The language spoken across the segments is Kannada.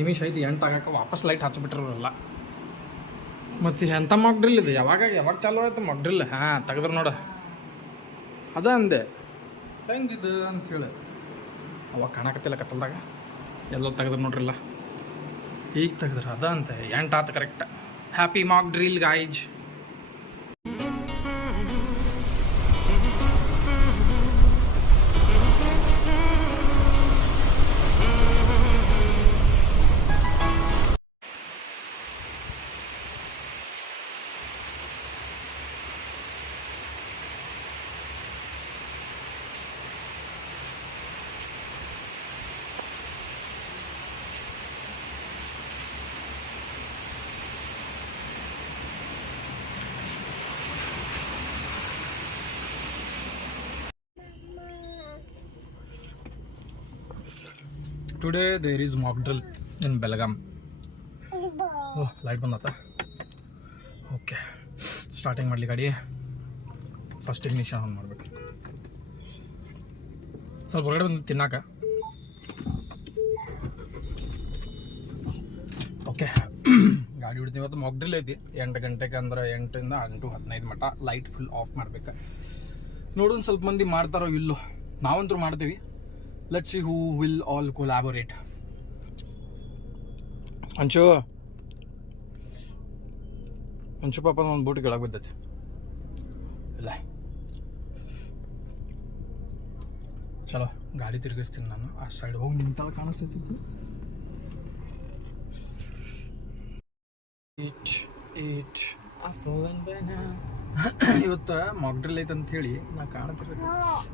ನಿಮಿಷ ಐತಿ 8 ಆಗಕ್ಕೆ ವಾಪಸ್ ಲೈಟ್ ಹಚ್ಚಿಬಿಟ್ರಲ್ಲ. ಮತ್ತು ಎಂಥ ಮಾಕ್ ಡ್ರಿಲ್ ಇದೆ, ಯಾವಾಗ ಚಾಲು ಆಯ್ತು ಮಾಕ್ ಡ್ರಿಲ್? ಹಾಂ ತೆಗೆದ್ರು ನೋಡ, ಅದ ಅಂದೆ ಹೆಂಗಿದು ಅಂಥೇಳಿ. ಅವಾಗ ಕಾಣಕತ್ತಿಲ್ಲ ಕತ್ತಲ್ದಾಗ, ಎಲ್ಲ ತೆಗೆದ್ರು ನೋಡ್ರಿಲ್ಲ, ಈಗ ತೆಗೆದ್ರು ಅದ ಅಂತ 8 ಆತು correct. Happy mock drill guys. Today there is mock drill in Belgaum. Oh, light ಬಂದತ್ತ. ಓಕೆ, ಸ್ಟಾರ್ಟಿಂಗ್ ಮಾಡಲಿ ಗಾಡಿ. ಫಸ್ಟ್ ಇಗ್ನಿಷನ್ ಆನ್ ಮಾಡಬೇಕು. ಸ್ವಲ್ಪ ಹೊರಗಡೆ ಬಂದು ತಿನ್ನಾಕ. ಓಕೆ, ಗಾಡಿ ಹೊಡಿತೀವಿ. ಇವತ್ತು ಮಾಕ್ ಡ್ರಿಲ್ ಐತಿ 8 ಗಂಟೆಗೆ, ಅಂದ್ರೆ 8 ಇಂದ 8:15 ಮಟ್ಟ ಲೈಟ್ ಫುಲ್ ಆಫ್ ಮಾಡ್ಬೇಕು. ನೋಡೋಣ ಸ್ವಲ್ಪ ಮಂದಿ ಮಾಡ್ತಾರೋ ಇಲ್ಲೋ, ನಾವಂತೂ ಮಾಡ್ತೀವಿ. Let's see who will all collaborate. ಅಂಚು ಪಾಪ ಒಂದು ಬೂಟ್ ಕೆಳಗೆ ಬಿದ್ದೈತಿ. ಇಲ್ಲ ಚಲೋ, ಗಾಡಿ ತಿರುಗಿಸ್ತೀನಿ ನಾನು. ಆ ಸೈಡ್ ಹೋಗಿ ನಿಂತಾಳ ಕಾಣಿಸ್ತೈತಿ. ಇವತ್ತು ಮಾಕ್ ಡ್ರಿಲ್ ಐತೆ ಅಂತ ಹೇಳಿ ನಾ ಕಾಣತಿರ.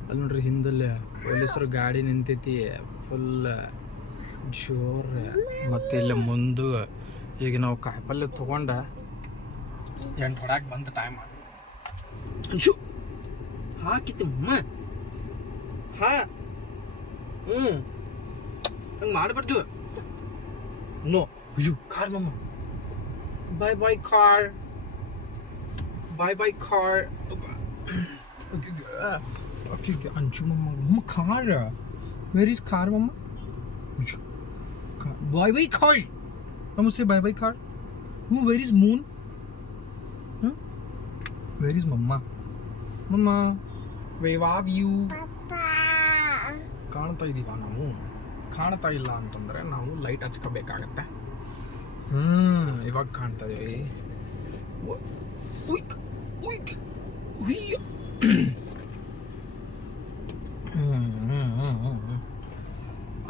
ಅಲ್ಲಿ ನೋಡ್ರಿ ಹಿಂದಲ್ಲಿ ಪೊಲೀಸರು ಗಾಡಿ ನಿಂತೈತಿ ಫುಲ್ ಜೋರ್. ಮತ್ತೆ ಇಲ್ಲಿ ಮುಂದೆ ಈಗ ನಾವು ಕಾಯಿಪಲ್ಲೆ ತೊಗೊಂಡ 8 ಹೊಡಕ್ಕೆ ಬಂದ ಟೈಮ್ ಅಂಚು ಹಾಕಿತ್ತಮ್ಮ. ಹಂಗೆ ಮಾಡಬಾರ್ದು. ನೋ ಅಯ್ಯೋ ಕಾರ್ ಮಮ್ಮ. ಬಾಯ್ ಬಾಯ್ car. Bye car. Okay, Anju mama car. Where is car mama? Bye car. Mama say bye car. Where is moon? Where is mama? Mama, where are you? Papa. ಕಾಣ್ತಾ ಇದೀವಾ ನಾವು? ಕಾಣ್ತಾ ಇಲ್ಲ ಅಂತಂದ್ರೆ ನಾವು ಲೈಟ್ ಹಚ್ಕೋಬೇಕಾಗತ್ತೆ. ಇವಾಗ ಕಾಣ್ತಾ ಇದೀವಿ.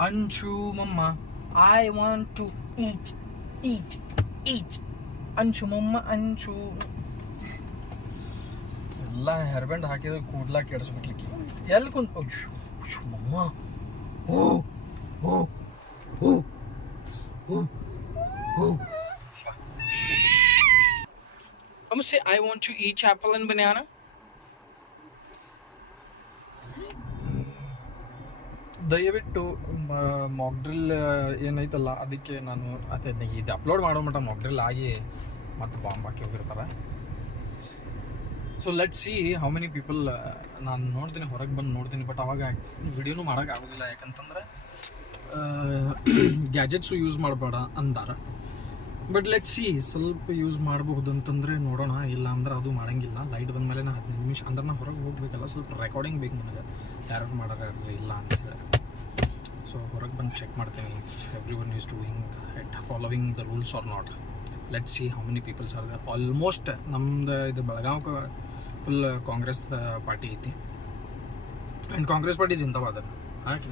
Anchu mama, I want to eat. Anchu mama, Anchu. ಎಲ್ಲ ಹೆರ್ಬೆಂಡ್ ಹಾಕಿದ್ರೆ ಕೂಡ್ಲಾ ಕೆಡಿಸ್ಬಿಟ್ಲಿಕ್ಕೆ ಎಲ್ಲಿ ಕುಂತ ಮಮ್ಮ. Mama say I want to eat apple and banana. ದಯವಿಟ್ಟು ಮಾಕ್ ಡ್ರಿಲ್ ಏನೈತಲ್ಲ ಅದಕ್ಕೆ ನಾನು ಅದನ್ನ ಇದು ಅಪ್ಲೋಡ್ ಮಾಡೋ ಮಟ್ಟ ಮಾಕ್ ಡ್ರಿಲ್ ಆಗಿ ಮತ್ತು ಬಾಂಬ್ ಹಾಕಿ ಹೋಗಿರ್ತಾರೆ. So let see how many people. ನಾನು ನೋಡ್ತೀನಿ, ಹೊರಗೆ ಬಂದು ನೋಡ್ತೀನಿ, ಬಟ್ ಅವಾಗ ವಿಡಿಯೋನು ಮಾಡೋಕೆ ಆಗೋದಿಲ್ಲ. ಯಾಕಂತಂದ್ರೆ ಗ್ಯಾಜೆಟ್ಸು ಯೂಸ್ ಮಾಡಬೇಡ ಅಂದಾರ. ಬಟ್ ಲೆಟ್ ಸಿ ಸ್ವಲ್ಪ ಯೂಸ್ ಮಾಡಬಹುದು ಅಂತಂದರೆ ನೋಡೋಣ. ಇಲ್ಲ ಅಂದ್ರೆ ಅದು ಮಾಡೋಂಗಿಲ್ಲ. ಲೈಟ್ ಬಂದ ಮೇಲೆ 15 ನಿಮಿಷ ಅಂದ್ರೆ ನಾ ಹೊರಗೆ ಹೋಗ್ಬೇಕಲ್ಲ, ಸ್ವಲ್ಪ ರೆಕಾರ್ಡಿಂಗ್ ಬೇಕು ನನಗೆ. ಯಾರು ಮಾಡೋರು ಇಲ್ಲ ಅಂತೇಳಿ. ಸೊ ಹೊರಗೆ ಬಂದು ಚೆಕ್ ಮಾಡ್ತೀನಿ if everyone is doing it, following the rules or not. Let see how many peoples are there. Almost ನಮ್ದು ಇದು ಬೆಳಗಾವ್ಗೆ ಫುಲ್ ಕಾಂಗ್ರೆಸ್ ಪಾರ್ಟಿ ಐತಿ. ಆ್ಯಂಡ್ ಕಾಂಗ್ರೆಸ್ ಪಾರ್ಟಿ ಜಿಂದಾಬಾದ್ ಹಾಕಿ.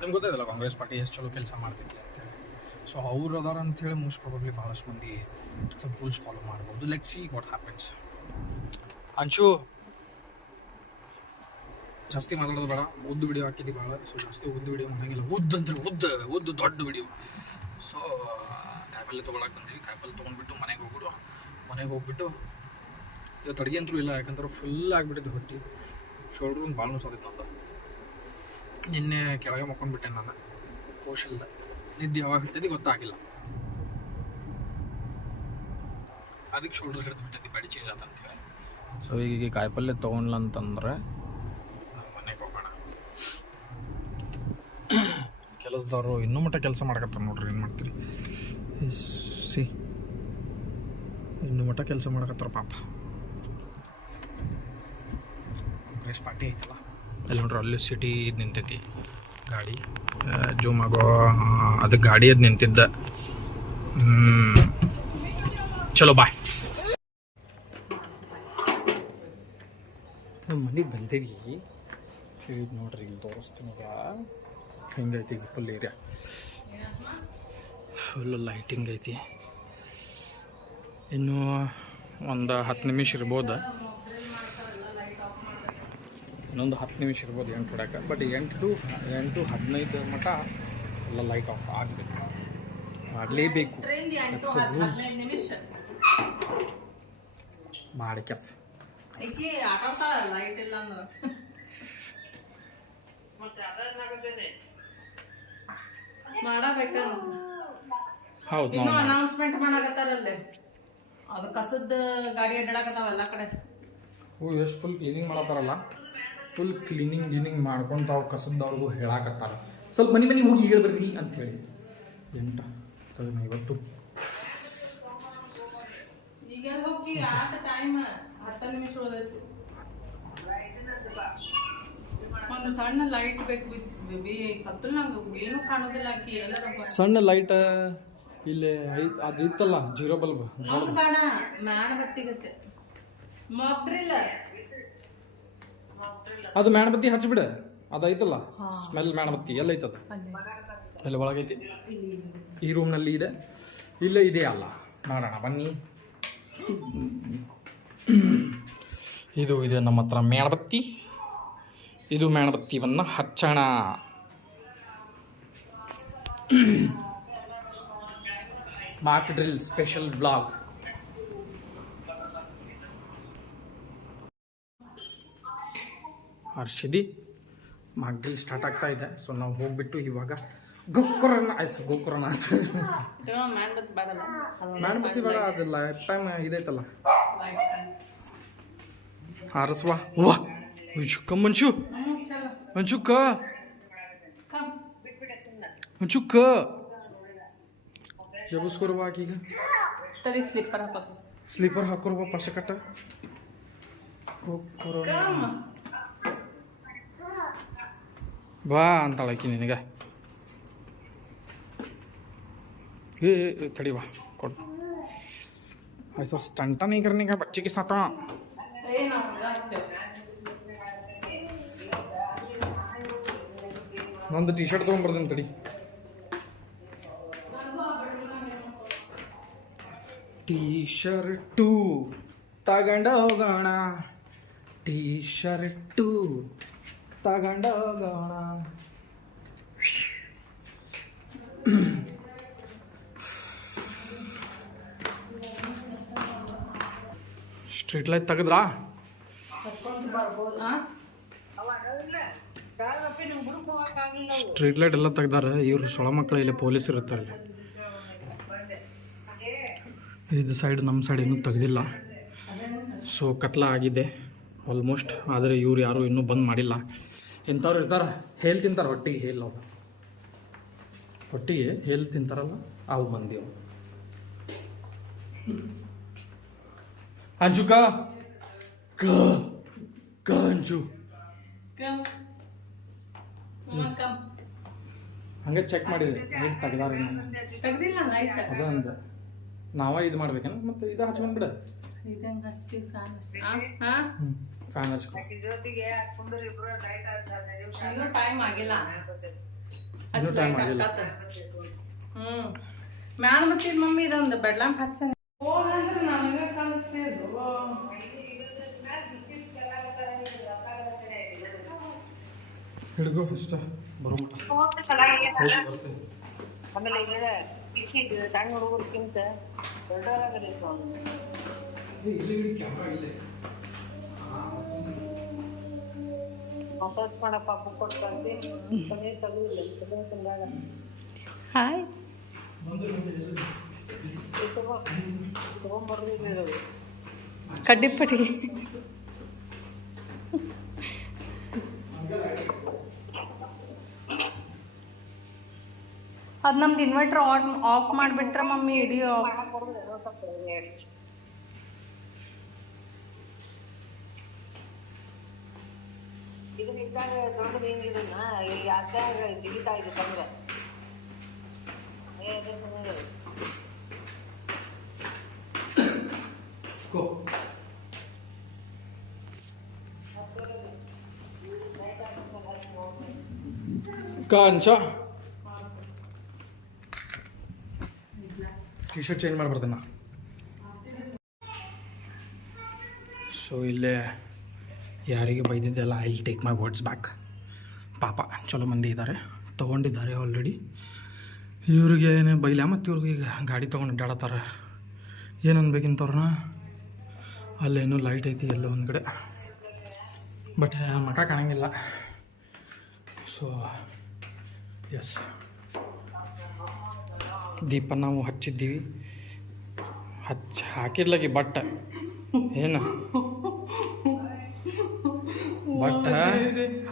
ನಿಮ್ಗೆ ಗೊತ್ತಾಯ್ತಲ್ಲ ಕಾಂಗ್ರೆಸ್ ಪಾರ್ಟಿ ಎಷ್ಟು ಚಲೋ ಕೆಲಸ ಮಾಡ್ತೈತಿ ಅಂತೇಳಿ. ಸೊ ಅವ್ರು ಅದಾರ ಅಂಥೇಳಿ ಮೋಸ್ಟ್ ಪ್ರಾಬಬ್ಲಿ ಭಾಳಷ್ಟು ಮಂದಿ ಸ್ವಲ್ಪ ರೂಲ್ಸ್ ಫಾಲೋ ಮಾಡ್ಬೋದು. Let see what happens. ಅಂಚು ಜಾಸ್ತಿ ಮಾತಾಡೋದು ಬೇಡ, ಉದ್ದು ವಿಡಿಯೋ ಹಾಕಿದ್ದಿ ಭಾಳ. ಸೊ ಜಾಸ್ತಿ ಉದ್ದು ವಿಡಿಯೋ ಮಾಡಂಗಿಲ್ಲ. ಉದ್ದು ದೊಡ್ಡ ವಿಡಿಯೋ. ಸೊ ಕಾಯಿಪಲ್ಲೆ ತೊಗೊಳಕ್ಕೆ ಬಂದೀವಿ. ಕಾಯಿಪಲ್ಲೆ ತೊಗೊಂಡ್ಬಿಟ್ಟು ಮನೆಗೆ ಹೋಗ್ಬಿಟ್ಟು ಇವತ್ತು ಅಡುಗೆ ಅಂತೂ ಇಲ್ಲ. ಯಾಕಂದ್ರೆ ಫುಲ್ ಆಗಿಬಿಟ್ಟಿದ್ದು ಹೊಟ್ಟೆ. ಶೋಲ್ಡ್ರೂ ಭಾಳ ನೋಸಾದಿತ್ತು ನಂದು. ನಿನ್ನೆ ಕೆಳಗೆ ಮಕ್ಕೊಂಡ್ಬಿಟ್ಟೆ ನಾನು, ಹೋಶಿಲ್ದ. ನಿದ್ದೆ ಯಾವಾಗ ಹತ್ತಿದ್ದು ಗೊತ್ತಾಗಿಲ್ಲ. ಅದಕ್ಕೆ ಶೋಲ್ಡರ್ ಹಿಡಿದು ಬಿಟ್ಟೈತಿ, ಬಾಡಿ ಚೇಂಜ್ ಆತಂತೀವಿ. ಸೊ ಈಗ ಕಾಯಿಪಲ್ಲೆ ತೊಗೊಂಡ್ಲ ಅಂತಂದ್ರೆ ನಾವು ಮನೆಗೆ ಹೋಗೋಣ. ಕೆಲಸದವರು ಇನ್ನೂ ಮಟ್ಟ ಕೆಲಸ ಮಾಡಕತ್ತಾರೆ ನೋಡ್ರಿ. ಏನು ಮಾಡ್ತೀರಿ ಸಿ, ಇನ್ನೂ ಮಟ್ಟ ಕೆಲಸ ಮಾಡಕತ್ತಾರ ಪಾಪ. ಕಾಂಗ್ರೆಸ್ ಪಾರ್ಟಿ ಐತಲ್ಲ ಅಲ್ಲಿ ನೋಡ್ರಿ, ಅಲ್ಲಿ ಸಿಟಿ ಇದು ನಿಂತೈತಿ ಗಾಡಿ. ಜೂಮ್ ಆಗೋ ಅದು ಗಾಡಿ ಅದು ನಿಂತಿದ್ದ. ಚಲೋ ಬಾಯ್. ನಮ್ಮ ಮನೆಗೆ ಬಂದೇವಿ. ಇದು ನೋಡ್ರಿ, ಇಲ್ಲಿ ತೋರಿಸ್ತೀನೀಗ ಹೆಂಗೈತಿ. ಫುಲ್ ಏರಿಯಾ ಫುಲ್ ಲೈಟಿಂಗ್ ಐತಿ. ಇನ್ನು ಒಂದು 10 ನಿಮಿಷ ಇರ್ಬೋದು, ಇನ್ನೊಂದು 10 ನಿಮಿಷ ಇರ್ಬೋದು 8 ಹೊಡ್ಯಾಕ. ಬಟ್ 8 to 15 ಮಟ್ಟ ಎಲ್ಲ ಲೈಟ್ ಆಫ್ ಆಗಬೇಕು, ಮಾಡಲೇಬೇಕು. ಮಾಡಿ ಕೆಲಸ ಹೌದು. ಅನೌನ್ಸ್ಮೆಂಟ್ ಮಾಡಕತ್ತಾರಲ್ಲೇ, ಅದು ಕಸದ ಗಾಡಿ ಅಡ್ಡಾಡಕತ್ತಾವ ಎಲ್ಲ ಕಡೆ. ಎಷ್ಟು ಫುಲ್ ಕ್ಲೀನಿಂಗ್ ಮಾಡತ್ತಾರಲ್ಲ, ಫುಲ್ ಕ್ಲೀನಿಂಗ್ ಮಾಡ್ಕೊಂಡು ತಾವು ಕಸದವ್ರಿಗೂ ಹೇಳಾಕತ್ತಾರ, ಸ್ವಲ್ಪ ಮನೆ ಹೋಗಿ ಹೇಳ್ಬರ್ರಿ ಅಂಥೇಳಿ. 8:50 ಈಗ ಹೋಗಿ ಆತ ಟೈಮ್ 10 ನಿಮಿಷ ಉಳಿದೈತಿ. ಒಂದು ಸಣ್ಣ ಲೈಟ್ ಬೇಕು ಬೇಬಿ, ಕತ್ತಲು ನಂಗೆ ಏನೂ ಕಾಣೋದಿಲ್ಲ. ಆಕಿ ಎಲ್ಲರ ಸಣ್ಣ ಲೈಟ್ ಇಲ್ಲಿ ಅದು ಇತ್ತಲ್ಲ, 0 ಬಲ್ಬ್. ಹಂಗೆ ಬೇಡ, ಮ್ಯಾಣ ಬತ್ತಿಗತ್ತೆ ಮೊದ್ರಿಲ್ಲ. ಅದು ಮೇಣಬತ್ತಿ ಹಚ್ಚಿಬಿಡ, ಅದು ಐತಲ್ಲ ಸ್ಮೆಲ್ ಮೇಣಬತ್ತಿ. ಎಲ್ಲ ಐತದ ಎಲ್ಲ ಒಳಗೈತಿ. ಈ ರೂಮ್ನಲ್ಲಿ ಇದೆ, ಇಲ್ಲೇ ಇದೆ ಅಲ್ಲ. ನೋಡೋಣ ಬನ್ನಿ. ಇದು ಇದೆ ನಮ್ಮ ಹತ್ರ ಮೇಣಬತ್ತಿ. ಇದು ಮೇಣಬತ್ತಿಯನ್ನು ಹಚ್ಚೋಣ. Mock drill special blog. ಹರ್ಷಿದಿ ಮಾರ್ಕ್ ಡ್ರಿಲ್ ಸ್ಟಾರ್ಟ್ ಆಗ್ತಾ ಇದೆ. ಸೊ ನಾವು ಹೋಗ್ಬಿಟ್ಟು ಇವಾಗ ಗೋಕುರನ ಮೇಣಬತ್ತಿ ಬೇಡ, ಅದು ಲೈಫ್ ಟೈಮ್ ಇದೈತಲ್ಲ. ಹಾರಸ್ವಾ ವಾ ಮಂಚು ಜಬಸ್ಕೊರ್ವಾ ಆಕೀಗ. ಸ್ಲೀಪರ್ ಹಾಕೋರ್ವಾ ಪರ್ಸ ಕಟ್ಟ. ಬಾ ಅಂತಾಳಕಿ ನಿನಗೆ. तड़ी वाह कोड ऐसा स्टंटा नहीं करने का बच्चे के साथ. ನಂದು ಟಿ ಶರ್ಟ್ ತೊಗೊಂಡ್ಬರ್ತೀನಿ ತಡಿ. ಟಿ ಶರ್ಟು ತಗೊಂಡ ಹೋಗೋಣ, ಟಿ ಶರ್ಟು ತಗೊಂಡ ಹೋಗೋಣ. ಸ್ಟ್ರೀಟ್ ಲೈಟ್ ತೆಗೆದ್ರಾ? ಸ್ಟ್ರೀಟ್ ಲೈಟ್ ಎಲ್ಲ ತೆಗ್ದಾರ. ಇವರು ಸೊಳ ಮಕ್ಕಳು ಇಲ್ಲಿ ಪೊಲೀಸ್ ಇರ್ತಾರೆ. ಇದು ಸೈಡ್ ನಮ್ಮ ಸೈಡ್ ಇನ್ನೂ ತೆಗೆದಿಲ್ಲ. ಸೊ ಕತ್ಲ ಆಗಿದೆ ಆಲ್ಮೋಸ್ಟ್. ಆದರೆ ಇವ್ರು ಯಾರು ಇನ್ನೂ ಬಂದ್ ಮಾಡಿಲ್ಲ. ಇಂಥವ್ರು ಇರ್ತಾರೆ, ಹೇಲ್ ತಿಂತಾರೆ ಹೊಟ್ಟಿಗೆ. ಹೇಲ್ ಅವ್ರು ಹೊಟ್ಟಿಗೆ ಹೇಲ್ ತಿಂತಾರಲ್ಲ, ಅವು ಮಂದಿ ಅವು. ಅಂಜು ಅಂಜು ಹಂಗೆ ಚೆಕ್ ಮಾಡಿದೆ, ಲೈಟ್ ತೆಗ್ದಾರ ಅದ ಅಂದ. ನಾವ ಇದು ಮಾಡ್ಬೇಕೇನ, ಮತ್ತೆ ಇದು ಹಚ್ಕೊಂಡ್ಬಿಡ. ಫ್ಯಾನ್ ಹಚ್ಕೊ. ಇನ್ನೂ ಟೈಮ್ ಆಗಿಲ್ಲ. ಮ್ಯಾನ್ ಬತ್ತಿದ ಮಮ್ಮಿ ಇದೊಂದು ಬೆಡ್ಲಾಂಪ್ ಹಚ್ಚ ನನಗೆ ಕಲಿಸ್ತಿದ್ರು. ಹಿಡ್ಗೋ ಇಷ್ಟ ಬರೋ ಆಮೇಲೆ ಇಲ್ಲ ಬಿಸಿ ಸಣ್ಣ ಹುಡುಗರ್ಕಿಂತ ದೊಡ್ಡವರಾಗಲಿ ಮಸಾಜ್ ಮಾಡಪ್ಪ ಬುಕ್ ಕೊಟ್ಟು ಕಳಿಸಿ ತಗೋಲ್ಲ ತಗೊಂಡಾಗ. ಹಾಯ್ ತಗೊಂಡ್ಬರ್ಬೇಕು ಕಡ್ಡಿಪಟ್ಟಿ. ಅದು ನಮ್ದು ಇನ್ವರ್ಟರ್ ಆಫ್ ಮಾಡಿಬಿಟ್ರೆ ಮಮ್ಮಿ ಇಡೀ ಆಫ್. ಇದನ್ನ ಇದ್ದಾಗ ದೊಡ್ಡದು ಏನಿಲ್ಲ ಈಗ ಅದ್ದಾಗ ಜಿಗಿತಾ ಇದೆ ತಂದ್ರೆ ಕಾಂಚ ಟಿ ಶರ್ಟ್ ಚೇಂಜ್ ಮಾಡಿ ಬರ್ತೀನಿ. ಸೊ ಇಲ್ಲೇ ಯಾರಿಗೆ ಬೈದಿದ್ದೆಲ್ಲ I will take my words back. ಪಾಪ ಚಲೋ ಮಂದಿ ಇದ್ದಾರೆ, ತೊಗೊಂಡಿದ್ದಾರೆ ಆಲ್ರೆಡಿ. ಇವ್ರಿಗೆ ಏನೇ ಬೈಲ ಮತ್ತು ಇವ್ರಿಗೆ ಈಗ ಗಾಡಿ ತೊಗೊಂಡು ಅಡ್ಡಾಡತ್ತಾರೆ. ಏನು ಅನ್ಬೇಕಿಂತವ್ರನ್ನ ಅಲ್ಲೇನೋ ಲೈಟ್ ಐತಿ ಎಲ್ಲೋ ಒಂದು ಕಡೆ, ಬಟ್ ಮಕ ಕಾಣಂಗಿಲ್ಲ. ಸೊ ಎಸ್, ದೀಪ ನಾವು ಹಚ್ಚಿದ್ದೀವಿ. ಹಾಕಿರ್ಲಕ್ಕಿ ಬಟ್ ಏನು ಬಟ್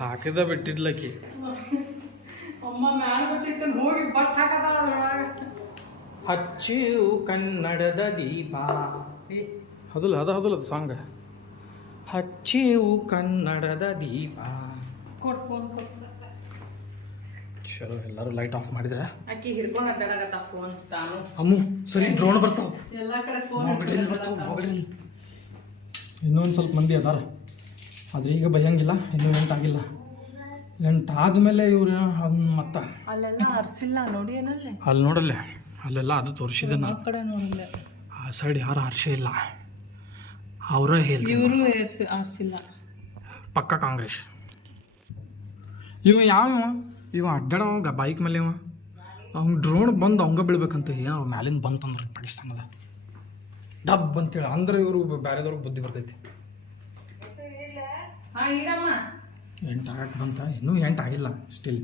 ಹಾಕಿದ ಬಿಟ್ಟಿದ್ಲಕ್ಕಿ. ಹಚ್ಚಿವು ಕನ್ನಡದ ದೀಪ, ಹೌದಲ್ಲ ಅದು ಸಾಂಗ್. ಹಚ್ಚಿವು ಕನ್ನಡದ ದೀಪ. ಚಲೋ ಎಲ್ಲರೂ ಲೈಟ್ ಆಫ್ ಮಾಡಿದ್ರೆ ಅಮ್ಮು ಸರಿ ಡ್ರೋನ್ ಬರ್ತಾವ. ಇನ್ನೊಂದು ಸ್ವಲ್ಪ ಮಂದಿ ಅದಾರ, ಆದ್ರೆ ಈಗ ಭಯಂಗಿಲ್ಲ. ಇನ್ನೂ ಎಂಟಾಗಿಲ್ಲ, ಎಂಟಾದ್ಮೇಲೆ ಇವ್ರು ಮತ್ತೆ ಅಲ್ಲೆಲ್ಲ ಹರ್ಸಿಲ್ಲ ನೋಡಿ. ಏನಲ್ಲಿ ಅಲ್ಲಿ ನೋಡಲ್ಲೇ ಅಲ್ಲೆಲ್ಲ ಅದು ತೋರಿಸಿದೆ ಆ ಕಡೆ ನೋಡಲ್ಲ. ಆ ಸೈಡ್ ಯಾರು ಹರ್ಷ ಇಲ್ಲ, ಅವರೇ ಹೇಳ್ತಾರೆ. ಇವರು ಹರ್ಸಿಲ್ಲ, ಪಕ್ಕ ಕಾಂಗ್ರೆಸ್. ಇವ ಅಡ್ಡಾಡವ ಬೈಕ್ ಮೇಲೆ ಅವ್ನು ಡ್ರೋನ್ ಬಂದು ಅವಂಗ ಬೀಳ್ಬೇಕಂತ. ಏನೋ ಮ್ಯಾಲಿಂದ ಬಂತಂದ್ರೆ ಪಾಕಿಸ್ತಾನದ ಡಬ್ ಅಂತೇಳಿ ಅಂದ್ರೆ ಇವರು ಬೇರೆದವ್ರಿಗೆ ಬುದ್ಧಿ ಬರ್ತೈತಿ. ಎಂಟಾಗಕ್ಕೆ ಬಂತ, ಇನ್ನೂ ಎಂಟಾಗಿಲ್ಲ ಸ್ಟಿಲ್.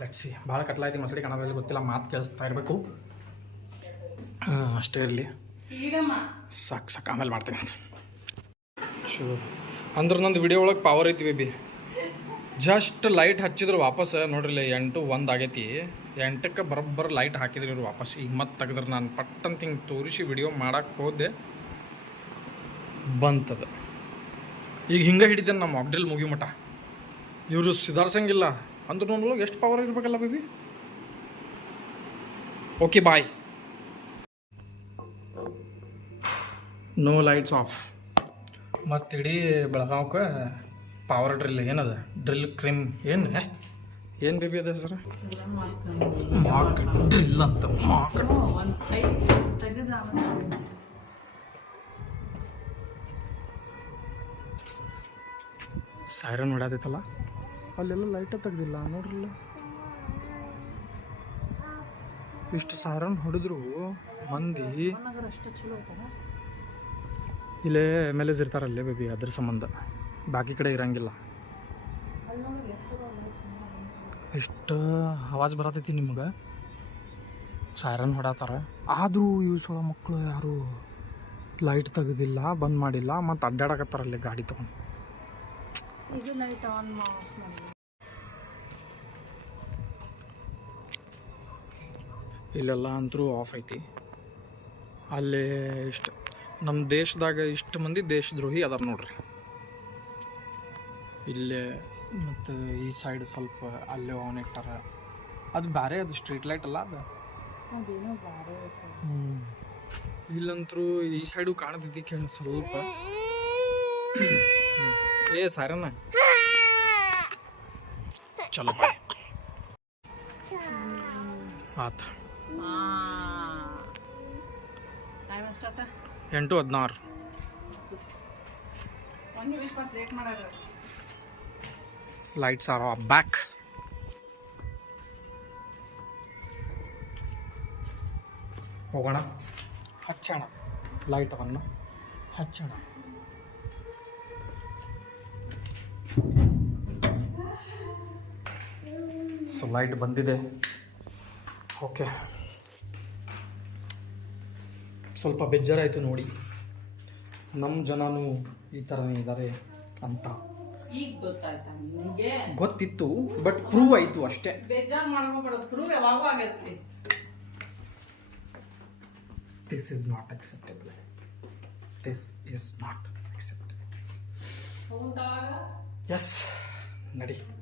ಲೆಟ್ಸಿ. ಭಾಳ ಕತ್ಲಾಯ್ತಿ, ಮಸಡಿ ಕನ್ನಡದಲ್ಲಿ ಗೊತ್ತಿಲ್ಲ, ಮಾತು ಕೇಳಿಸ್ತಾ ಇರಬೇಕು. ಅಷ್ಟೇ ಇರಲಿ, ಸಾಕು ಆಮೇಲೆ ಮಾಡ್ತೀನಿ. ಶೂ ಅಂದ್ರೆ ನಂದು ವಿಡಿಯೋ ಒಳಗೆ ಪವರ್ ಐತಿ ಬೇಬಿ. ಜಸ್ಟ್ ಲೈಟ್ ಹಚ್ಚಿದ್ರು ವಾಪಸ್ ನೋಡ್ರಿಲ್ಲ 8:01 ಆಗೈತಿ. 8ಕ್ಕೆ ಬರೋಬ್ಬರ ಲೈಟ್ ಹಾಕಿದ್ರು ಇವ್ರು ವಾಪಸ್. ಈಗ ಮತ್ತೆ ತೆಗೆದ್ರೆ ನಾನು ಪಟ್ಟಂತ ಹಿಂಗೆ ತೋರಿಸಿ ವಿಡಿಯೋ ಮಾಡೋಕ್ಕೆ ಹೋದೆ, ಬಂತದ. ಈಗ ಹಿಂಗೆ ಹಿಡಿತೇನೆ ನಮ್ಮ ಮಾಕ್ ಡ್ರಿಲ್ ಮುಗಿ ಮಟ. ಇವರು ಸುಧಾರಿಸಂಗಿಲ್ಲ ಅಂದ್ರೆ ನೋಡೋಕೆ ಎಷ್ಟು ಪವರ್ ಇರಬೇಕಲ್ಲ baby. Okay bye. No lights off. ಮತ್ತು ಇಡೀ ಬೆಳಗಾವ್ಕೆ ಪವರ್ ಡ್ರಿಲ್ ಏನದ, ಡ್ರಿಲ್ ಕ್ರಿಮ್ ಏನು ಬೇಬಿ ಅದ ಹೆಸರು? ಮಾಕ್ ಡ್ರಿಲ್ ಅಂತ. ಮಾಕ್ ಸೈರನ್ ಹೊಡ್ಯಾದೈತಲ್ಲ, ಅಲ್ಲೆಲ್ಲ ಲೈಟ ತೆಗ್ದಿಲ್ಲ ನೋಡ್ರಿಲ್ಲ. ಇಷ್ಟು ಸೈರನ್ ಹೊಡೆದ್ರು ಮಂದಿ ಇಲ್ಲೇ MLAs ಇರ್ತಾರಲ್ಲೇ ಬೇಬಿ, ಅದ್ರ ಸಂಬಂಧ ಬಾಕಿ ಕಡೆ ಇರಂಗಿಲ್ಲ. ಎಷ್ಟು ಆವಾಜ್ ಬರತೈತಿ ನಿಮ್ಗೆ, ಸೈರನ್ ಹೊಡಾತಾರ. ಆದರೂ ಇವು ಮಕ್ಕಳು ಯಾರು ಲೈಟ್ ತೆಗೆದಿಲ್ಲ, ಬಂದ್ ಮಾಡಿಲ್ಲ, ಮತ್ತು ಅಡ್ಡಾಡಕತ್ತಾರಲ್ಲೇ ಗಾಡಿ ತೊಗೊಂಡು. ಇಲ್ಲೆಲ್ಲ ಅಂತರೂ ಆಫ್ ಐತಿ. ಅಲ್ಲೇ ಇಷ್ಟು ನಮ್ಮ ದೇಶದಾಗ ಇಷ್ಟು ಮಂದಿ ದೇಶದ್ರೋಹಿ ಅದಾರ ನೋಡ್ರಿ. ಇಲ್ಲೇ ಮತ್ತು ಈ ಸೈಡ್ ಸ್ವಲ್ಪ ಅಲ್ಲೇ ಆನ್ ಇಟ್ಟಾರ. ಅದು ಬೇರೆ, ಅದು ಸ್ಟ್ರೀಟ್ ಲೈಟ್ ಅಲ್ಲ ಅದು. ಇಲ್ಲಂತರೂ ಈ ಸೈಡು ಕಾಣತೈತಿ ಕೇಳಿ ಸ್ವಲ್ಪ. ಏ ಸಾರಣ್ಣ ಚಲೋ ಬಾಯ್ ಆತ. 8:16. Lights are back. ಹೋಗೋಣ, ಹಚ್ಚೋಣ ಲೈಟವನ್ನು, ಹಚ್ಚೋಣ. ಸೊ ಲೈಟ್ ಬಂದಿದೆ. ಓಕೆ, ಸ್ವಲ್ಪ ಬೇಜಾರಾಯಿತು ನೋಡಿ, ನಮ್ಮ ಜನನೂ ಈ ಥರನೇ ಇದ್ದಾರೆ ಅಂತ. ಈಗ ಗೊತ್ತಾಯ್ತಾ ನಿಮ್ಗೆ? ಗೊತ್ತಿತ್ತು ಬಟ್ ಪ್ರೂವ್ ಆಯ್ತು ಅಷ್ಟೇ. ಬೇಜಾರ್ ಮಾಡ್ಕೋಬೇಡ, ಪ್ರೂವ್ ಯಾವಾಗೂ ಆಗೈತಿ. This is not acceptable. This is not acceptable. ಹೌದಾ? ಎಸ್ ನಡಿ.